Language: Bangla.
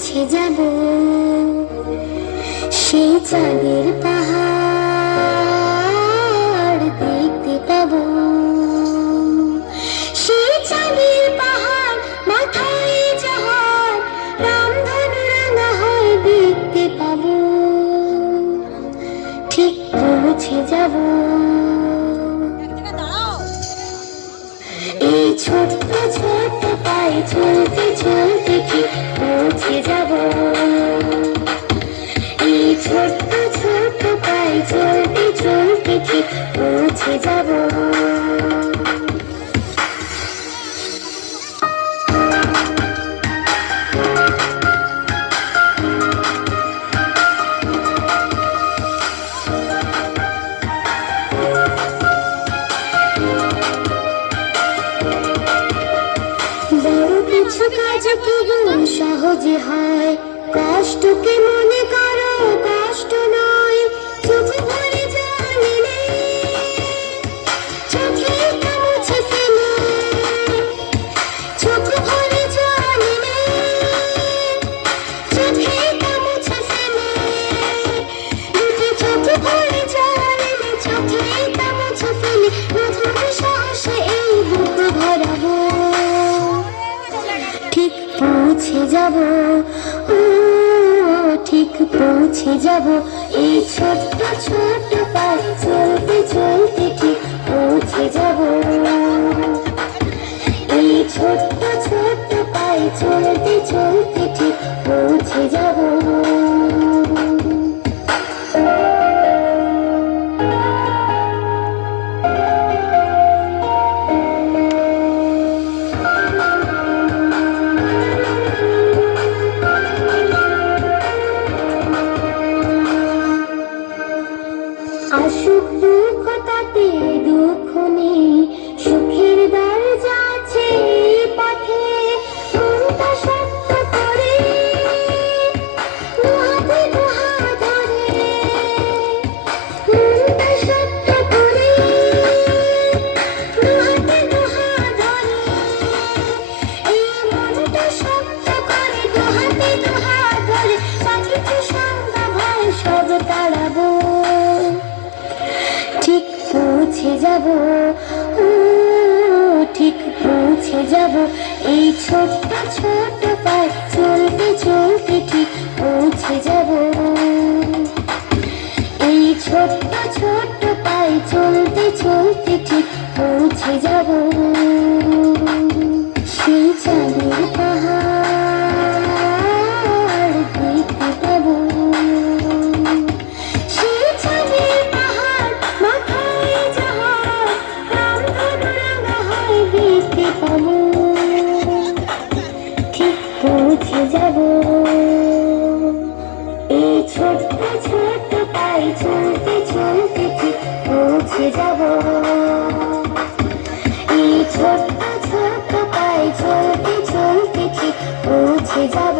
পৌঁছে যাব সেই চাঁদের পাহাড় দেখতে পাবো। সেই চাঁদের পাহাড় মাথায় যাহার রামধনু রাঙা হয় দেখতে পাবো। ঠিক পৌঁছে যাব এই ছোট্ট ছোট্ট পায়ে চলতে চলতে ঠিক পৌঁছে যাব। এই ছোট্ট ছোট্ট পায়ে চলতে চলতে ঠিক পৌঁছে যাব। বড় কিছু কাজ কি সহজে হয়, কষ্টকে মনে করো কষ্ট নয়। চোখে ভরে জল এলে চোখে মুছে ফেলে, চোখ ভরে জল এলে চোখে মুছে ফেলে, দুটি চোখ ভরে জল এলে চোখে মুছে ফেলে, নতুন সাহসে এই বুক ভরাবো। ঠিক পৌঁছে যাব ও ঠিক পৌঁছে যাব এই ছোট্ট ছোট্ট পায়ে চলতে চলতে ঠিক পৌঁছে যাব। এই ছোট্ট ছোট্ট পায়ে চলতে চলতে ঠিক পৌঁছে যাব। আসুক দুঃখ তাতে দুঃখ নেই, সুখের দরজা আছে পথে। মনটা শক্ত করে দুহাতে দুহাত ধরে, মনটা শক্ত করে দুহাতে দুহাত ধরে, এই মনটা শক্ত করে দুহাতে দুহাত ধরে, পাখিতে সন্ধ্যা ভয় সব তাড়াবো। ঠিক পৌঁছে যাব ও ঠিক পৌঁছে যাব এই ছোট্ট ছোট্ট পায়ে চলতে চলতে ঠিক পৌঁছে যাব। এই ছোট্ট ছোট্ট পায়ে চলতে চলতে ঠিক পৌঁছে যাব। সেই চাঁদের পাহাড় দেখতে পাবো। সেই চাঁদের পাহাড় মাথায় যাহার রামধনু রাঙা হয় দেখতে পাবো। ঠিক পৌঁছে যাব এই ছোট্ট ছোট্ট পায়ে চলতে চলতে ঠিক পৌঁছে যাব। এই ছোট্ট ছোট্ট পায়ে চলতে চলতে ঠিক পৌঁছে যাব।